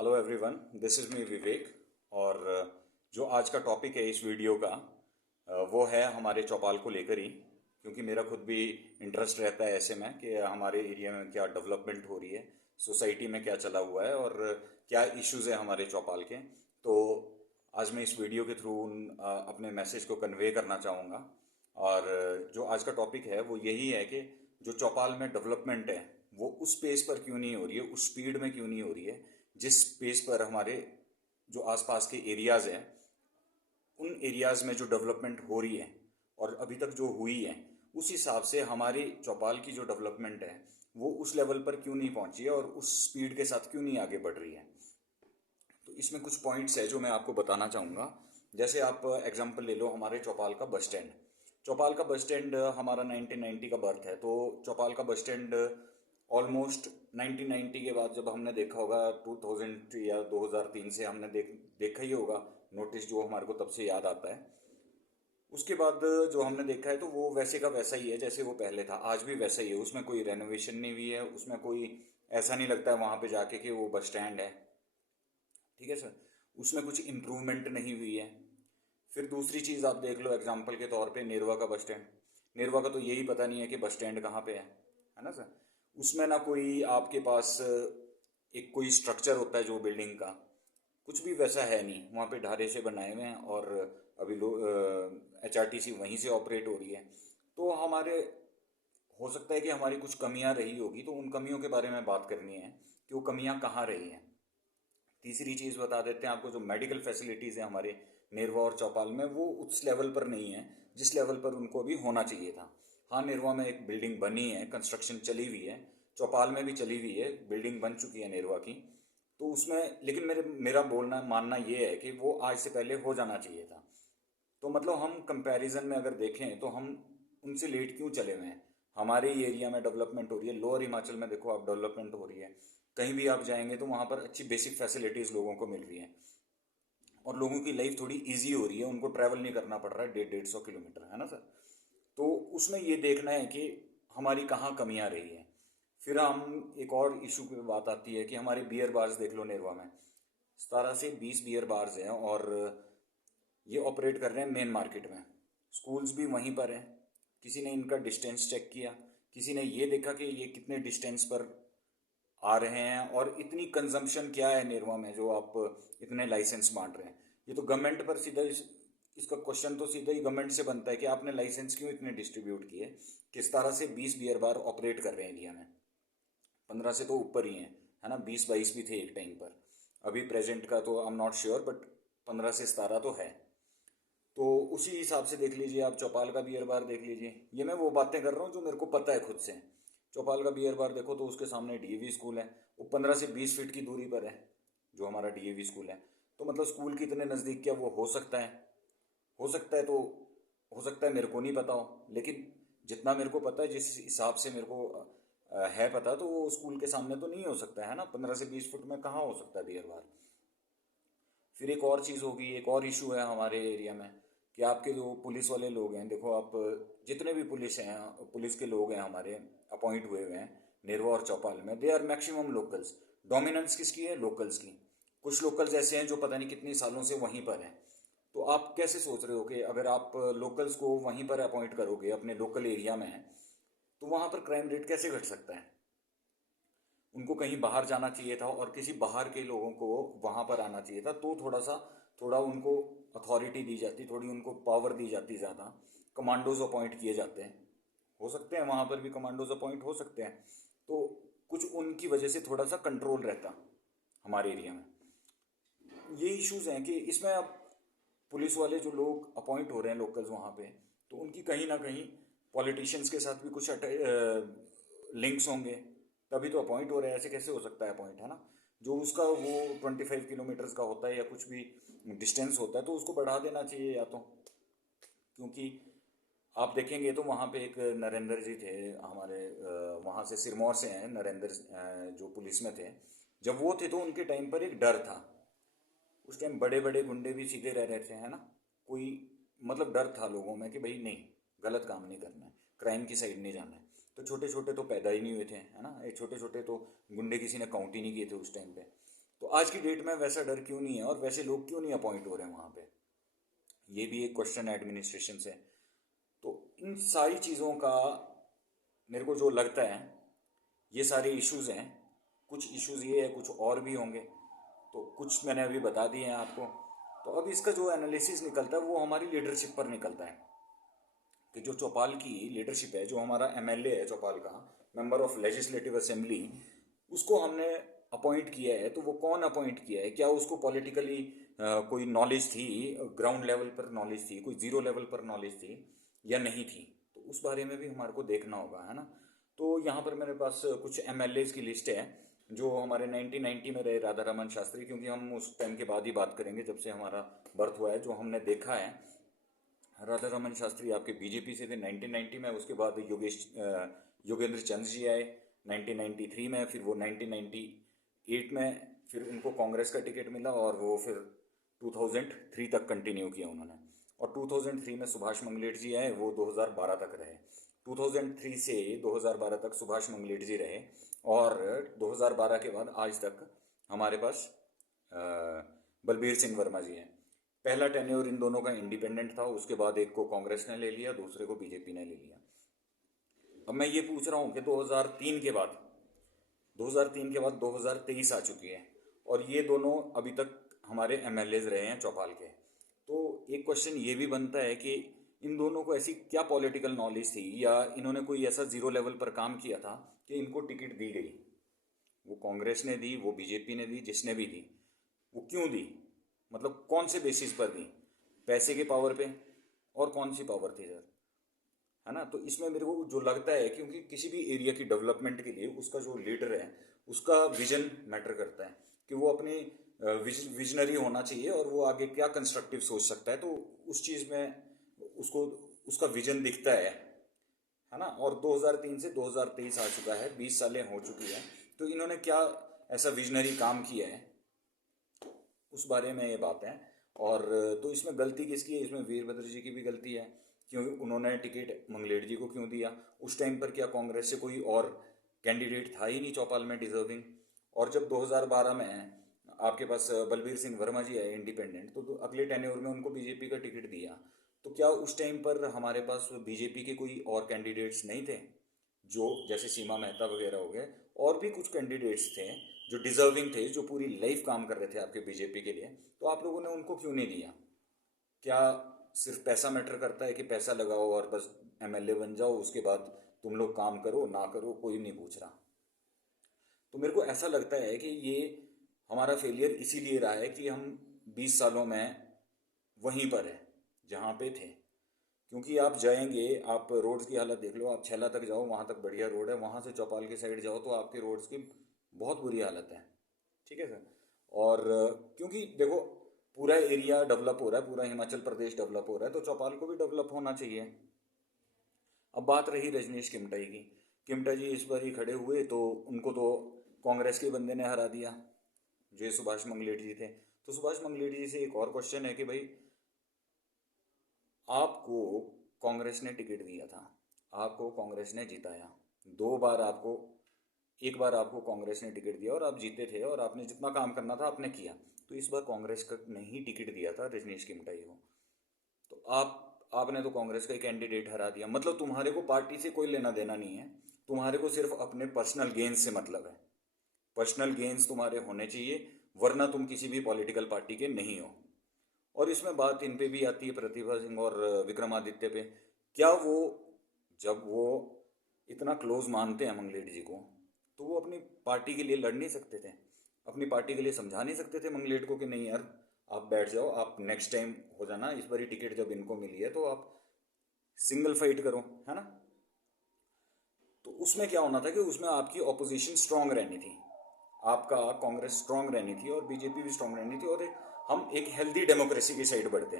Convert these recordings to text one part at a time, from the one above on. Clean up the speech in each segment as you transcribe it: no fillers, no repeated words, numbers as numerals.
Hello everyone, this is me Vivek. और जो आज का टॉपिक है इस वीडियो का वो है हमारे चौपाल को लेकर ही, क्योंकि मेरा खुद भी इंटरेस्ट रहता है ऐसे में कि हमारे एरिया में क्या डेवलपमेंट हो रही है, सोसाइटी में क्या चला हुआ है और क्या इश्यूज है हमारे चौपाल के। तो आज मैं इस वीडियो के थ्रू अपने मैसेज को कन्वे करना चाहूँगा। और जो आज का टॉपिक है वो यही है कि जो चौपाल में डेवलपमेंट है वो उस पेस पर क्यों नहीं हो रही है, उस स्पीड में क्यों नहीं हो रही है जिस पेस पर हमारे जो आसपास के एरियाज हैं उन एरियाज में जो डेवलपमेंट हो रही है और अभी तक जो हुई है उस हिसाब से हमारी चौपाल की जो डेवलपमेंट है वो उस लेवल पर क्यों नहीं पहुंची है और उस स्पीड के साथ क्यों नहीं आगे बढ़ रही है। तो इसमें कुछ पॉइंट्स है जो मैं आपको बताना चाहूँगा। जैसे आप एग्जांपल ले लो हमारे चौपाल का बस स्टैंड। चौपाल का बस स्टैंड हमारा 1990 का बर्थ है, तो चौपाल का बस स्टैंड ऑलमोस्ट 1990 के बाद जब हमने देखा होगा 2000 या 2003 से हमने देखा ही होगा नोटिस, जो हमारे को तब से याद आता है। उसके बाद जो हमने देखा है तो वो वैसे का वैसा ही है जैसे वो पहले था, आज भी वैसा ही है। उसमें कोई रेनोवेशन नहीं हुई है, उसमें कोई ऐसा नहीं लगता है वहाँ पे जाके कि वो बस स्टैंड है। ठीक है सर, उसमें कुछ इम्प्रूवमेंट नहीं हुई है। फिर दूसरी चीज़ आप देख लो एग्जाम्पल के तौर पे नेरवा का बस स्टैंड। नेरवा का तो यही पता नहीं है कि बस स्टैंड कहाँ पे है ना सर। उसमें ना कोई आपके पास एक कोई स्ट्रक्चर होता है जो बिल्डिंग का, कुछ भी वैसा है नहीं। वहाँ पे ढारे से बनाए हुए हैं और अभी HRTC वहीं से ऑपरेट हो रही है। तो हमारे हो सकता है कि हमारी कुछ कमियां रही होगी, तो उन कमियों के बारे में बात करनी है कि वो कमियां कहाँ रही हैं। तीसरी चीज़ बता देते हैं आपको, जो मेडिकल फैसिलिटीज़ हैं हमारे नेरवा और चौपाल में वो उस लेवल पर नहीं है जिस लेवल पर उनको अभी होना चाहिए था। हाँ, नेरवा में एक बिल्डिंग बनी है, कंस्ट्रक्शन चली हुई है, चौपाल में भी चली हुई है, बिल्डिंग बन चुकी है नेरवा की। तो उसमें लेकिन मेरा बोलना मानना ये है कि वो आज से पहले हो जाना चाहिए था। तो मतलब हम कंपैरिजन में अगर देखें तो हम उनसे लेट क्यों चले हुए हैं। हमारे ही एरिया में डेवलपमेंट हो रही है, लोअर हिमाचल में देखो आप डेवलपमेंट हो रही है, कहीं भी आप जाएंगे तो वहाँ पर अच्छी बेसिक फैसिलिटीज़ लोगों को मिल रही है और लोगों की लाइफ थोड़ी इजी हो रही है, उनको ट्रैवल नहीं करना पड़ रहा है 150-150 किलोमीटर, है ना सर। तो उसमें ये देखना है कि हमारी कहाँ कमियां रही हैं। फिर हम एक और इशू पे बात आती है कि हमारे बियर बार्स देख लो नेरवा में 17 से 20 बियर बार्स हैं और ये ऑपरेट कर रहे हैं मेन मार्केट में। स्कूल्स भी वहीं पर हैं। किसी ने इनका डिस्टेंस चेक किया, किसी ने ये देखा कि ये कितने डिस्टेंस पर आ रहे हैं और इतनी कंजम्पशन क्या है नेरवा में जो आप इतने लाइसेंस बांट रहे हैं। ये तो गवर्नमेंट पर सीधा इसका क्वेश्चन तो सीधा ही गवर्नमेंट से बनता है कि आपने लाइसेंस क्यों इतने डिस्ट्रीब्यूट किए। किस तरह से 20 बियर बार ऑपरेट कर रहे हैं इंडिया में, 15 से तो ऊपर ही हैं, है ना। 20-22 भी थे एक टाइम पर, अभी प्रेजेंट का तो I am not sure, but 15 से 17 तो है। तो उसी हिसाब से देख लीजिए आप चौपाल का बियर बार देख लीजिए। ये मैं वो बातें कर रहा हूँ जो मेरे को पता है खुद से। चौपाल का बियर बार देखो तो उसके सामने DAV स्कूल है, वो 15 से 20 फीट की दूरी पर है जो हमारा DAV स्कूल है। तो मतलब स्कूल के इतने नज़दीक क्या वो हो सकता है? हो सकता है, तो हो सकता है मेरे को नहीं पता हो, लेकिन जितना मेरे को पता है जिस हिसाब से मेरे को है पता, तो वो स्कूल के सामने तो नहीं हो सकता है ना। 15 से 20 फुट में कहाँ हो सकता है बियर बार। फिर एक और चीज़ होगी, एक और इशू है हमारे एरिया में कि आपके जो पुलिस वाले लोग हैं, देखो आप जितने भी पुलिस हैं, पुलिस के लोग हैं हमारे अपॉइंट हुए हुए हैं नेरवा और चौपाल में, they are maximum locals. Dominance किसकी है? लोकल्स की। कुछ लोकल्स ऐसे हैं जो पता नहीं कितने सालों से वहीं पर हैं। तो आप कैसे सोच रहे हो कि अगर आप लोकल्स को वहीं पर अपॉइंट करोगे अपने लोकल एरिया में, तो वहाँ पर क्राइम रेट कैसे घट सकता है? उनको कहीं बाहर जाना चाहिए था और किसी बाहर के लोगों को वहां पर आना चाहिए था, तो थोड़ा उनको अथॉरिटी दी जाती, थोड़ी उनको पावर दी जाती ज़्यादा। कमांडोज अपॉइंट किए जाते हैं, हो सकते हैं वहां पर भी कमांडोज अपॉइंट हो सकते हैं। तो कुछ उनकी वजह से थोड़ा सा कंट्रोल रहता हमारे एरिया में। ये इश्यूज हैं कि इसमें अब पुलिस वाले जो लोग अपॉइंट हो रहे हैं लोकल्स वहाँ पे, तो उनकी कहीं ना कहीं पॉलिटिशियंस के साथ भी कुछ लिंक्स होंगे, तभी तो अपॉइंट हो रहे हैं। ऐसे कैसे हो सकता है अपॉइंट, है ना। जो उसका वो 25 किलोमीटर्स का होता है या कुछ भी डिस्टेंस होता है तो उसको बढ़ा देना चाहिए या तो, क्योंकि आप देखेंगे तो वहाँ पे एक नरेंद्र जी थे हमारे, वहाँ से सिरमौर से हैं नरेंद्र, जो पुलिस में थे। जब वो थे तो उनके टाइम पर एक डर था। उस टाइम बड़े बड़े गुंडे भी सीधे रह रहे थे, है ना। कोई मतलब डर था लोगों में कि भाई नहीं, गलत काम नहीं करना है, क्राइम की साइड नहीं जाना है। तो छोटे छोटे तो पैदा ही नहीं हुए थे, है ना। ये छोटे छोटे तो गुंडे किसी ने काउंट ही नहीं किए थे उस टाइम पे। तो आज की डेट में वैसा डर क्यों नहीं है और वैसे लोग क्यों नहीं अपॉइंट हो रहे हैं वहाँ पे? ये भी एक क्वेश्चन है एडमिनिस्ट्रेशन से। तो इन सारी चीज़ों का मेरे को जो लगता है, ये सारे इश्यूज हैं। कुछ इश्यूज ये है, कुछ और भी होंगे, तो कुछ मैंने अभी बता दिए हैं आपको। तो अब इसका जो एनालिसिस निकलता है वो हमारी लीडरशिप पर निकलता है कि जो चौपाल की लीडरशिप है, जो हमारा एमएलए है चौपाल का, मेंबर ऑफ लेजिस्लेटिव असेंबली, उसको हमने अपॉइंट किया है। तो वो कौन अपॉइंट किया है? क्या उसको पॉलिटिकली कोई नॉलेज थी, ग्राउंड लेवल पर नॉलेज थी, कोई जीरो लेवल पर नॉलेज थी या नहीं थी? तो उस बारे में भी हमारे को देखना होगा, है ना। तो यहाँ पर मेरे पास कुछ एमएलएज की लिस्ट है जो हमारे 1990 में रहे, राधा रमन शास्त्री, क्योंकि हम उस टाइम के बाद ही बात करेंगे जब से हमारा बर्थ हुआ है। जो हमने देखा है, राधा रमन शास्त्री आपके बीजेपी से थे 1990 में, उसके बाद योगेंद्र चंद जी आए 1993 में, फिर वो 1998 में फिर उनको कांग्रेस का टिकट मिला और वो फिर 2003 तक कंटिन्यू किया उन्होंने। और 2003 में सुभाष मंगलेट जी आए, वो 2012 तक रहे। 2003 से 2012 तक सुभाष मंगलेट जी रहे और 2012 के बाद आज तक हमारे पास अ, बलबीर सिंह वर्मा जी हैं। पहला टेन्योर इन दोनों का इंडिपेंडेंट था, उसके बाद एक को कांग्रेस ने ले लिया, दूसरे को बीजेपी ने ले लिया। अब मैं ये पूछ रहा हूँ कि 2003 के बाद 2023 आ चुकी है और ये दोनों अभी तक हमारे एमएलएज रहे हैं चौपाल के। तो एक क्वेश्चन ये भी बनता है कि इन दोनों को ऐसी क्या पॉलिटिकल नॉलेज थी या इन्होंने कोई ऐसा जीरो लेवल पर काम किया था कि इनको टिकट दी गई? वो कांग्रेस ने दी, वो बीजेपी ने दी, जिसने भी दी, वो क्यों दी? मतलब कौन से बेसिस पर दी? पैसे के पावर पे? और कौन सी पावर थी सर, है ना। तो इसमें मेरे को जो लगता है, क्योंकि किसी भी एरिया की डेवलपमेंट के लिए उसका जो लीडर है उसका विजन मैटर करता है कि वो अपनी विजनरी होना चाहिए और वो आगे क्या कंस्ट्रक्टिव सोच सकता है। तो उस चीज़ में उसको उसका विजन दिखता है ना। और 2003 से 2023 आ चुका है, 20 सालें हो चुकी है। तो इन्होंने क्या ऐसा विजनरी काम किया है, उस बारे में ये बात है। और तो इसमें गलती किसकी है? इसमें वीरभद्र जी की भी गलती है, क्योंकि उन्होंने टिकट मंगलेट जी को क्यों दिया? उस टाइम पर क्या कांग्रेस से कोई और कैंडिडेट था ही नहीं चौपाल में डिजर्विंग? और जब 2012 में आपके पास बलबीर सिंह वर्मा जी आए इंडिपेंडेंट, तो अगले टेन्योर में उनको बीजेपी का टिकट दिया। तो क्या उस टाइम पर हमारे पास बीजेपी के कोई और कैंडिडेट्स नहीं थे जो, जैसे सीमा मेहता वगैरह हो गए, और भी कुछ कैंडिडेट्स थे जो डिजर्विंग थे, जो पूरी लाइफ काम कर रहे थे आपके बीजेपी के लिए? तो आप लोगों ने उनको क्यों नहीं दिया? क्या सिर्फ पैसा मैटर करता है कि पैसा लगाओ और बस एमएलए बन जाओ, उसके बाद तुम लोग काम करो ना करो कोई नहीं पूछ रहा? तो मेरे को ऐसा लगता है कि ये हमारा फेलियर इसीलिए रहा है कि हम 20 सालों में वहीं पर है जहाँ पे थे। क्योंकि आप जाएंगे, आप रोड्स की हालत देख लो, आप छैला तक जाओ, वहाँ तक बढ़िया रोड है, वहाँ से चौपाल की साइड जाओ तो आपके रोड्स की बहुत बुरी हालत है। ठीक है सर। और क्योंकि देखो पूरा एरिया डेवलप हो रहा है, पूरा हिमाचल प्रदेश डेवलप हो रहा है, तो चौपाल को भी डेवलप होना चाहिए। अब बात रही रजनीश किमटाई की। किमटा जी इस बार ही खड़े हुए तो उनको तो कांग्रेस के बंदे ने हरा दिया, जो ये सुभाष मंगलेट जी थे। तो सुभाष मंगलेट जी से एक और क्वेश्चन है कि भाई, आपको कांग्रेस ने टिकट दिया था, आपको कांग्रेस ने जिताया, 2 बार आपको, एक बार आपको कांग्रेस ने टिकट दिया और आप जीते थे और आपने जितना काम करना था आपने किया। तो इस बार कांग्रेस का नहीं टिकट दिया था रजनीश किमटाई को, तो आपने तो कांग्रेस का ही कैंडिडेट हरा दिया। मतलब तुम्हारे को पार्टी से कोई लेना देना नहीं है, तुम्हारे को सिर्फ अपने पर्सनल गेन्स से मतलब है। पर्सनल गेन्स तुम्हारे होने चाहिए, वरना तुम किसी भी पॉलिटिकल पार्टी के नहीं हो। और इसमें बात इन पे भी आती है, प्रतिभा सिंह और विक्रमादित्य पे। क्या वो, जब वो इतना क्लोज मानते हैं मंगलेट जी को, तो वो अपनी पार्टी के लिए लड़ नहीं सकते थे? अपनी पार्टी के लिए समझा नहीं सकते थे मंगलेट को कि नहीं यार, आप बैठ जाओ, आप नेक्स्ट टाइम हो जाना, इस बारी टिकट जब इनको मिली है तो आप सिंगल फाइट करो, है ना। तो उसमें क्या होना था कि उसमें आपकी ऑपोजिशन स्ट्रांग रहनी थी, आपका कांग्रेस स्ट्रांग रहनी थी और बीजेपी भी स्ट्रांग रहनी थी, और हम एक हेल्दी डेमोक्रेसी की साइड बढ़ते।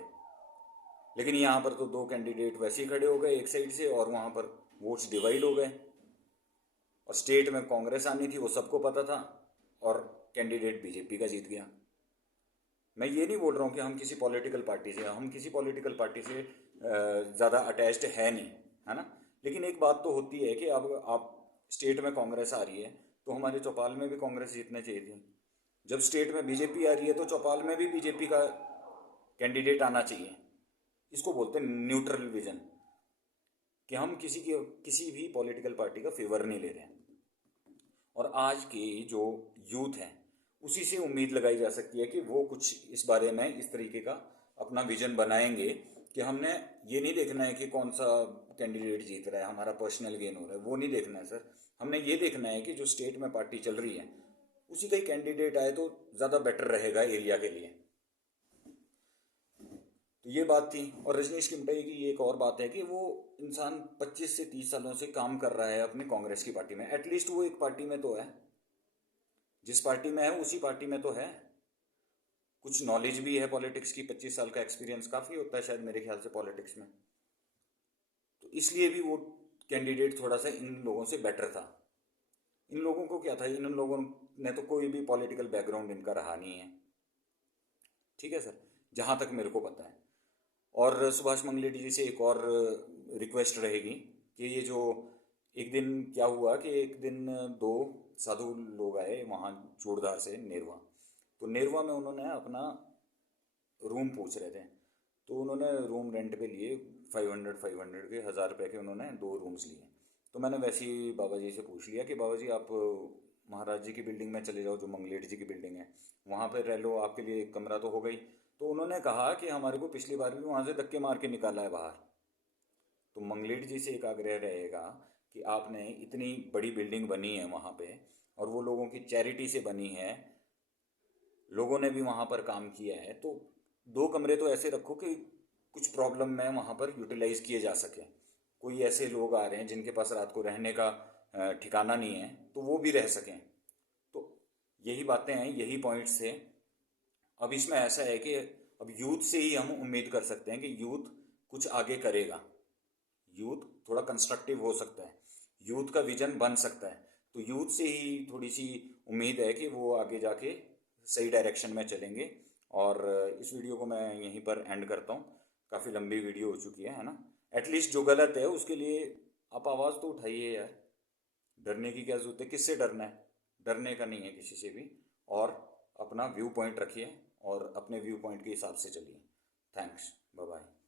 लेकिन यहाँ पर तो दो कैंडिडेट वैसे ही खड़े हो गए एक साइड से, और वहाँ पर वोट्स डिवाइड हो गए। और स्टेट में कांग्रेस आनी थी वो सबको पता था, और कैंडिडेट बीजेपी का जीत गया। मैं ये नहीं बोल रहा हूँ कि हम किसी पॉलिटिकल पार्टी से, हम किसी पॉलिटिकल पार्टी से ज़्यादा अटैच्ड है नहीं, है ना। लेकिन एक बात तो होती है कि अब आप स्टेट में कांग्रेस आ रही है तो हमारे चौपाल में भी कांग्रेस जीतनी चाहिए थी। जब स्टेट में बीजेपी आ रही है तो चौपाल में भी बीजेपी का कैंडिडेट आना चाहिए। इसको बोलते हैं न्यूट्रल विजन, कि हम किसी भी पॉलिटिकल पार्टी का फेवर नहीं ले रहे हैं। और आज की जो यूथ है उसी से उम्मीद लगाई जा सकती है कि वो कुछ इस बारे में इस तरीके का अपना विजन बनाएंगे कि हमने ये नहीं देखना है कि कौन सा कैंडिडेट जीत रहा है, हमारा पर्सनल गेन हो रहा है, वो नहीं देखना है सर। हमने ये देखना है कि जो स्टेट में पार्टी चल रही है उसी का ही कैंडिडेट आए तो ज़्यादा बेटर रहेगा एरिया के लिए। तो ये बात थी। और रजनीश किमटाई की एक और बात है कि वो इंसान 25 से 30 सालों से काम कर रहा है अपनी कांग्रेस की पार्टी में, एटलीस्ट वो एक पार्टी में तो है, जिस पार्टी में है उसी पार्टी में तो है, कुछ नॉलेज भी है पॉलिटिक्स की, 25 साल का एक्सपीरियंस काफ़ी होता है शायद मेरे ख्याल से पॉलिटिक्स में। तो इसलिए भी वो कैंडिडेट थोड़ा सा इन लोगों से बेटर था। इन लोगों को क्या था, इन लोगों ने तो कोई भी पॉलिटिकल बैकग्राउंड इनका रहा नहीं है, ठीक है सर, जहाँ तक मेरे को पता है। और सुभाष मंगलेटी जी से एक और रिक्वेस्ट रहेगी कि ये जो एक दिन क्या हुआ कि एक दिन दो साधु लोग आए वहाँ चूड़धार से नेरवा। तो नेरवा में उन्होंने अपना रूम पूछ रहे थे, तो उन्होंने रूम रेंट पे लिए 500 के, 1000 रुपये के उन्होंने 2 रूम्स लिए। तो मैंने वैसे ही बाबा जी से पूछ लिया कि बाबा जी आप महाराज जी की बिल्डिंग में चले जाओ, जो मंगलेट जी की बिल्डिंग है, वहाँ पर रह लो, आपके लिए एक कमरा तो हो गई। तो उन्होंने कहा कि हमारे को पिछली बार भी वहाँ से धक्के मार के निकाला है बाहर। तो मंगलेट जी से एक आग्रह रहेगा कि आपने इतनी बड़ी बिल्डिंग बनी है वहाँ पे, और वो लोगों की चैरिटी से बनी है, लोगों ने भी वहाँ पर काम किया है, तो 2 कमरे तो ऐसे रखो कि कुछ प्रॉब्लम में वहाँ पर यूटिलाइज किए जा सके। कोई ऐसे लोग आ रहे हैं जिनके पास रात को रहने का ठिकाना नहीं है, तो वो भी रह सकें। तो यही बातें हैं, यही पॉइंट्स थे। अब इसमें ऐसा है कि अब यूथ से ही हम उम्मीद कर सकते हैं कि यूथ कुछ आगे करेगा, यूथ थोड़ा कंस्ट्रक्टिव हो सकता है, यूथ का विजन बन सकता है। तो यूथ से ही थोड़ी सी उम्मीद है कि वो आगे जाके सही डायरेक्शन में चलेंगे। और इस वीडियो को मैं यहीं पर एंड करता हूँ, काफ़ी लंबी वीडियो हो चुकी है ना। एटलीस्ट जो गलत है उसके लिए आप आवाज़ तो उठाइए यार, डरने की क्या जरूरत है, किससे डरना है, डरने का नहीं है किसी से भी। और अपना व्यू पॉइंट रखिए और अपने व्यू पॉइंट के हिसाब से चलिए। Thanks, bye bye.